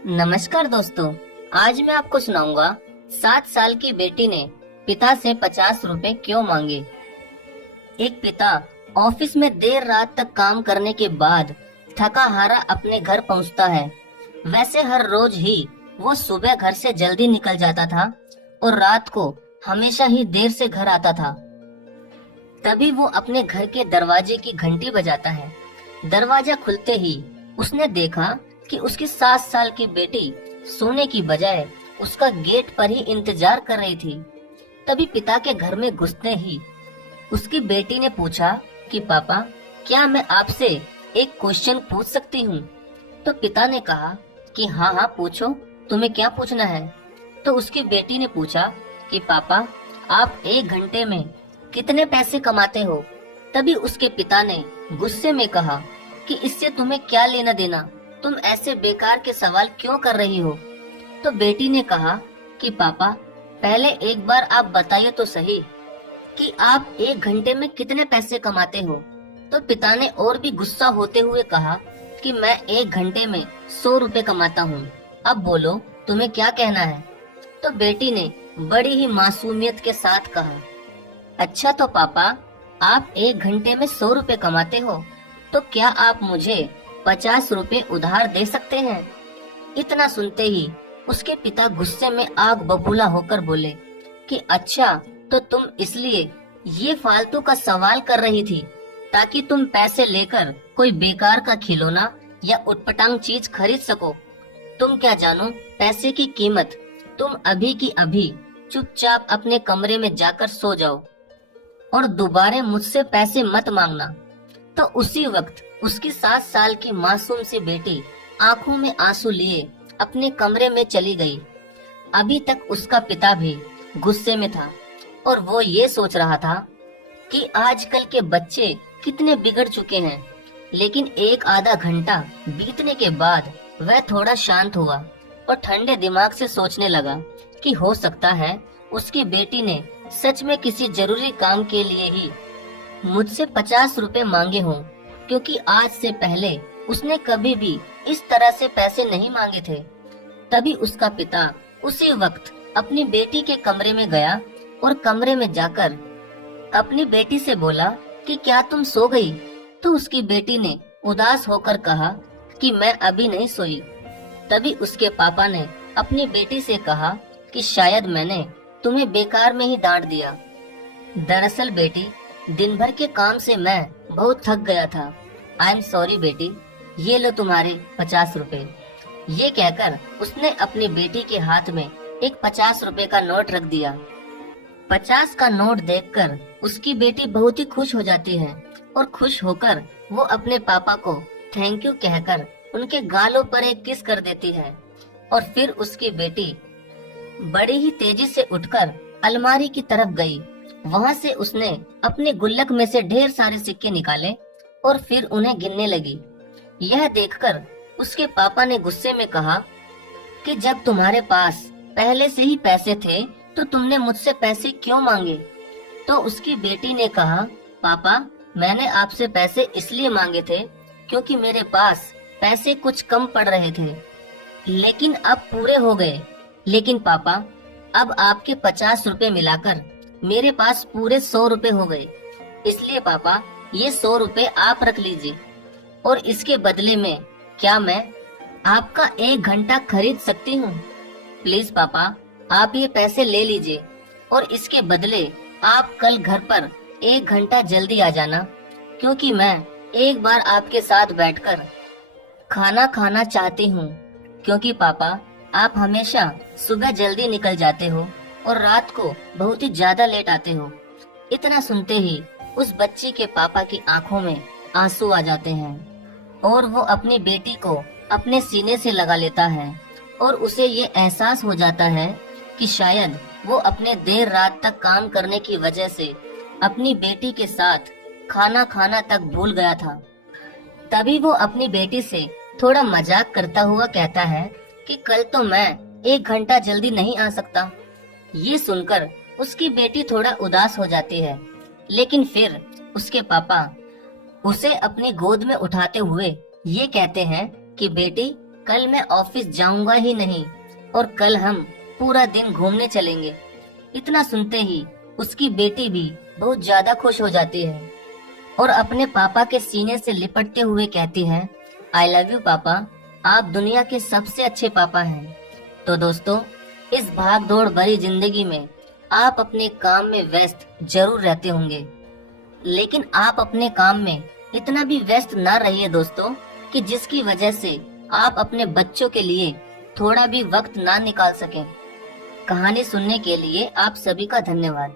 नमस्कार दोस्तों। आज मैं आपको सुनाऊंगा 7 साल की बेटी ने पिता से 50 रुपए क्यों मांगे। एक पिता ऑफिस में देर रात तक काम करने के बाद थका हारा अपने घर पहुंचता है। वैसे हर रोज ही वो सुबह घर से जल्दी निकल जाता था और रात को हमेशा ही देर से घर आता था। तभी वो अपने घर के दरवाजे की घंटी बजाता है। दरवाजा खुलते ही उसने देखा कि उसकी 7 साल की बेटी सोने की बजाय उसका गेट पर ही इंतजार कर रही थी। तभी पिता के घर में घुसते ही उसकी बेटी ने पूछा कि पापा, क्या मैं आपसे एक क्वेश्चन पूछ सकती हूँ? तो पिता ने कहा कि हाँ हाँ पूछो, तुम्हें क्या पूछना है? तो उसकी बेटी ने पूछा कि पापा, आप 1 घंटे में कितने पैसे कमाते हो? तभी उसके पिता ने गुस्से में कहा कि इससे तुम्हें क्या लेना देना, तुम ऐसे बेकार के सवाल क्यों कर रही हो? तो बेटी ने कहा कि पापा, पहले एक बार आप बताइए तो सही कि आप 1 घंटे में कितने पैसे कमाते हो? तो पिता ने और भी गुस्सा होते हुए कहा कि मैं 1 घंटे में 100 रुपए कमाता हूँ। अब बोलो, तुम्हें क्या कहना है? तो बेटी ने बड़ी ही मासूमियत के साथ कहा, अच्छा तो पापा, आप 1 घंटे में 100 रुपए कमाते हो, तो क्या आप मुझे 50 रुपए उधार दे सकते हैं? इतना सुनते ही उसके पिता गुस्से में आग बबूला होकर बोले कि अच्छा, तो तुम इसलिए ये फालतू का सवाल कर रही थी ताकि तुम पैसे लेकर कोई बेकार का खिलौना या उटपटांग चीज खरीद सको। तुम क्या जानो पैसे की कीमत। तुम अभी की अभी चुपचाप अपने कमरे में जाकर सो जाओ और दोबारा मुझसे पैसे मत मांगना। तो उसी वक्त उसकी 7 साल की मासूम सी बेटी आंखों में आंसू लिए अपने कमरे में चली गई। अभी तक उसका पिता भी गुस्से में था और वो ये सोच रहा था कि आजकल के बच्चे कितने बिगड़ चुके हैं। लेकिन एक आधा घंटा बीतने के बाद वह थोड़ा शांत हुआ और ठंडे दिमाग से सोचने लगा कि हो सकता है उसकी बेटी ने सच में किसी जरूरी काम के लिए ही मुझसे 50 रुपए मांगे हों, क्योंकि आज से पहले उसने कभी भी इस तरह से पैसे नहीं मांगे थे। तभी उसका पिता उसी वक्त अपनी बेटी के कमरे में गया और कमरे में जाकर अपनी बेटी से बोला कि क्या तुम सो गई? तो उसकी बेटी ने उदास होकर कहा कि मैं अभी नहीं सोई। तभी उसके पापा ने अपनी बेटी से कहा कि शायद मैंने तुम्हें बेकार में ही डांट दिया। दरअसल बेटी, दिन भर के काम से मैं बहुत थक गया था। आई एम सॉरी बेटी, ये लो तुम्हारे 50 रुपए। ये कहकर उसने अपनी बेटी के हाथ में एक 50 रुपए का नोट रख दिया। 50 का नोट देखकर उसकी बेटी बहुत ही खुश हो जाती है और खुश होकर वो अपने पापा को थैंक यू कहकर उनके गालों पर एक किस कर देती है। और फिर उसकी बेटी बड़ी ही तेजी से उठकर अलमारी की तरफ गई। वहाँ से उसने अपने गुल्लक में से ढेर सारे सिक्के निकाले और फिर उन्हें गिनने लगी। यह देखकर उसके पापा ने गुस्से में कहा कि जब तुम्हारे पास पहले से ही पैसे थे तो तुमने मुझसे पैसे क्यों मांगे? तो उसकी बेटी ने कहा, पापा, मैंने आपसे पैसे इसलिए मांगे थे क्योंकि मेरे पास पैसे कुछ कम पड़ रहे थे, लेकिन अब पूरे हो गए। लेकिन पापा, अब आपके 50 रुपए मिलाकर मेरे पास पूरे 100 रुपए हो गए। इसलिए पापा, ये 100 रुपए आप रख लीजिए और इसके बदले में क्या मैं आपका 1 घंटा खरीद सकती हूँ? प्लीज पापा, आप ये पैसे ले लीजिए और इसके बदले आप कल घर पर 1 घंटा जल्दी आ जाना, क्योंकि मैं एक बार आपके साथ बैठकर खाना खाना चाहती हूँ। क्योंकि पापा, आप हमेशा सुबह जल्दी निकल जाते हो और रात को बहुत ही ज्यादा लेट आते हो। इतना सुनते ही उस बच्ची के पापा की आंखों में आंसू आ जाते हैं और वो अपनी बेटी को अपने सीने से लगा लेता है और उसे ये एहसास हो जाता है कि शायद वो अपने देर रात तक काम करने की वजह से अपनी बेटी के साथ खाना खाना तक भूल गया था। तभी वो अपनी बेटी से थोड़ा मजाक करता हुआ कहता है कि कल तो मैं 1 घंटा जल्दी नहीं आ सकता। ये सुनकर उसकी बेटी थोड़ा उदास हो जाती है, लेकिन फिर उसके पापा उसे अपनी गोद में उठाते हुए ये कहते हैं कि बेटी, कल मैं ऑफिस जाऊंगा ही नहीं और कल हम पूरा दिन घूमने चलेंगे। इतना सुनते ही उसकी बेटी भी बहुत ज्यादा खुश हो जाती है और अपने पापा के सीने से लिपटते हुए कहती है, आई लव यू पापा, आप दुनिया के सबसे अच्छे पापा हैं। तो दोस्तों, इस भाग दौड़ भरी जिंदगी में आप अपने काम में व्यस्त जरूर रहते होंगे, लेकिन आप अपने काम में इतना भी व्यस्त ना रहिए दोस्तों कि जिसकी वजह से आप अपने बच्चों के लिए थोड़ा भी वक्त ना निकाल सकें। कहानी सुनने के लिए आप सभी का धन्यवाद।